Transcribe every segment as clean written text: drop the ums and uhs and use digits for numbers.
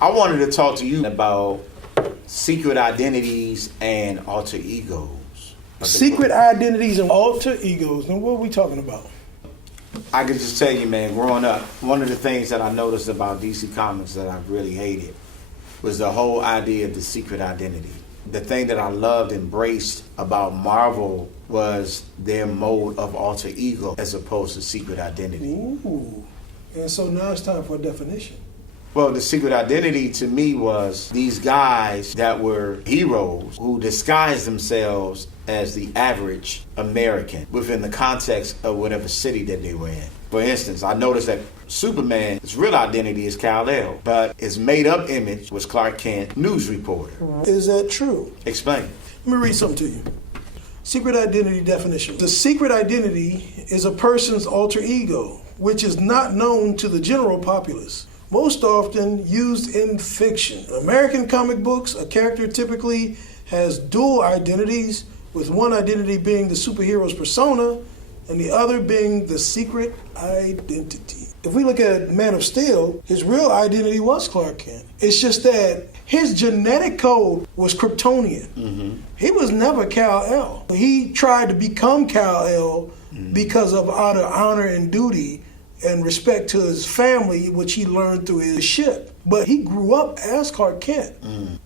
I wanted to talk to you about secret identities and alter egos. Secret identities and alter egos. And what are we talking about? I can just tell you, man, growing up, one of the things that I noticed about DC Comics that I really hated was the whole idea of the secret identity. The thing that I loved, embraced about Marvel was their mode of alter ego as opposed to secret identity. Ooh. And so now it's time for a definition. Well, the secret identity to me was these guys that were heroes who disguised themselves as the average American within the context of whatever city that they were in. For instance, I noticed that Superman, his real identity is Kal-El, but his made-up image was Clark Kent, news reporter. Is that true? Explain. Let me read something to you. Secret identity definition. The secret identity is a person's alter ego, which is not known to the general populace. Most often used in fiction. In American comic books, a character typically has dual identities, with one identity being the superhero's persona and the other being the secret identity. If we look at Man of Steel, his real identity was Clark Kent. It's just that his genetic code was Kryptonian. Mm-hmm. He was never Kal-El. He tried to become Kal-El because of out of honor and duty and respect to his family, which he learned through his ship. But he grew up as Clark Kent.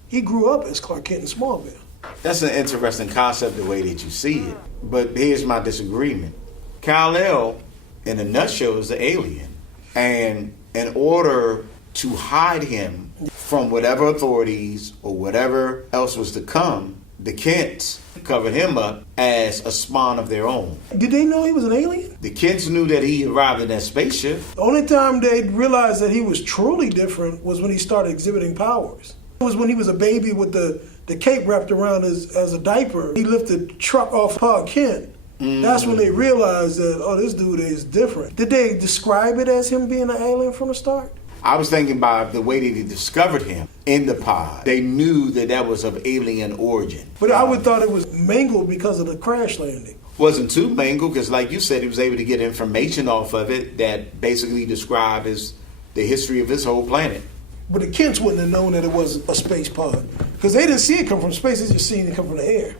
He grew up as Clark Kent in Smallville. That's an interesting concept, the way that you see it. But here's my disagreement. Kal-El, in a nutshell, is an alien. And in order to hide him from whatever authorities or whatever else was to come, the Kents covered him up as a spawn of their own. Did they know he was an alien? The Kents knew that he arrived in that spaceship. The only time they realized that he was truly different was when he started exhibiting powers. It was when he was a baby with the cape wrapped around as a diaper. He lifted the truck off Clark Kent. That's when they realized that, oh, this dude is different. Did they describe it as him being an alien from the start? I was thinking about the way that they discovered him in the pod. They knew that that was of alien origin. But I would thought it was mangled because of the crash landing. Wasn't too mangled because, like you said, he was able to get information off of it that basically described as the history of this whole planet. But the Kents wouldn't have known that it was a space pod because they didn't see it come from space. They just seen it come from the air.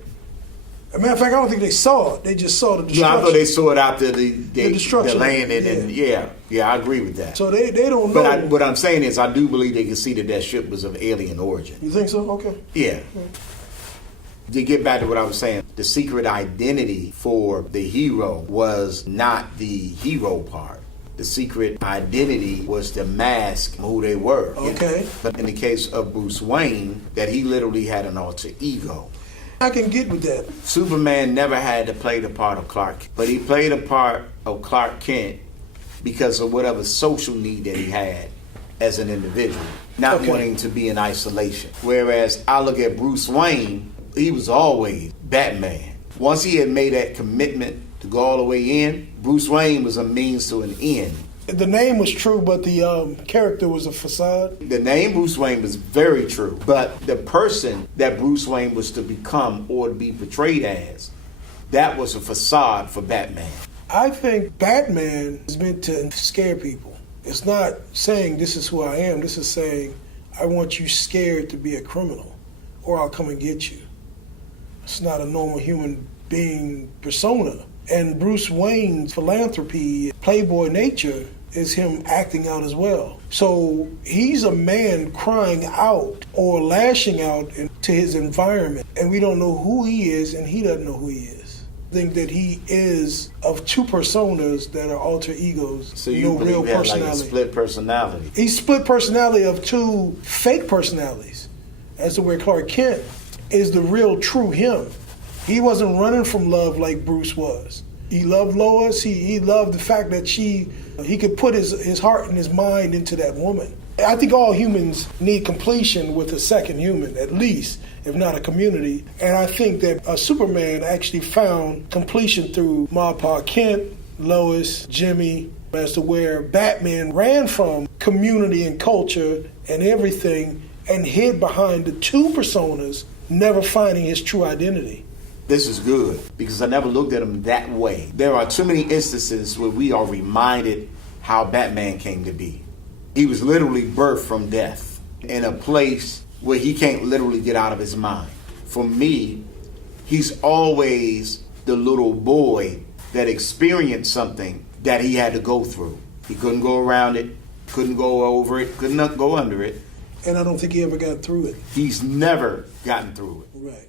As a matter of fact, I don't think they saw it. They just saw the destruction. Yeah, I thought they saw it after the destruction. The landing. And yeah, I agree with that. So they don't know. But what I'm saying is I do believe they can see that ship was of alien origin. You think so? Okay. Yeah. To get back to what I was saying, the secret identity for the hero was not the hero part. The secret identity was to mask who they were. Okay. But in the case of Bruce Wayne, that he literally had an alter ego. I can get with that. Superman never had to play the part of Clark, but he played a part of Clark Kent because of whatever social need that he had as an individual, not wanting to be in isolation. Whereas I look at Bruce Wayne, he was always Batman. Once he had made that commitment to go all the way in, Bruce Wayne was a means to an end. The name was true, but the character was a facade. The name Bruce Wayne was very true, but the person that Bruce Wayne was to become or to be portrayed as, that was a facade for Batman. I think Batman is meant to scare people. It's not saying this is who I am. This is saying I want you scared to be a criminal or I'll come and get you. It's not a normal human being persona. And Bruce Wayne's philanthropy, playboy nature, is him acting out as well. So he's a man crying out or lashing out to his environment, and we don't know who he is, and he doesn't know who he is. I think that he is of two personas that are alter egos. So you no believe real he had personality. like a split personality? He's split personality of two fake personalities, as to where Clark Kent is the real true him. He wasn't running from love like Bruce was. He loved Lois. He loved the fact that he could put his heart and his mind into that woman. I think all humans need completion with a second human, at least, if not a community. And I think that Superman actually found completion through Ma Pa Kent, Lois, Jimmy, as to where Batman ran from community and culture and everything and hid behind the two personas, never finding his true identity. This is good because I never looked at him that way. There are too many instances where we are reminded how Batman came to be. He was literally birthed from death. in a place where he can't literally get out of his mind. For me, he's always the little boy that experienced something that he had to go through. He couldn't go around it, couldn't go over it, couldn't go under it. And I don't think he ever got through it. He's never gotten through it. Right.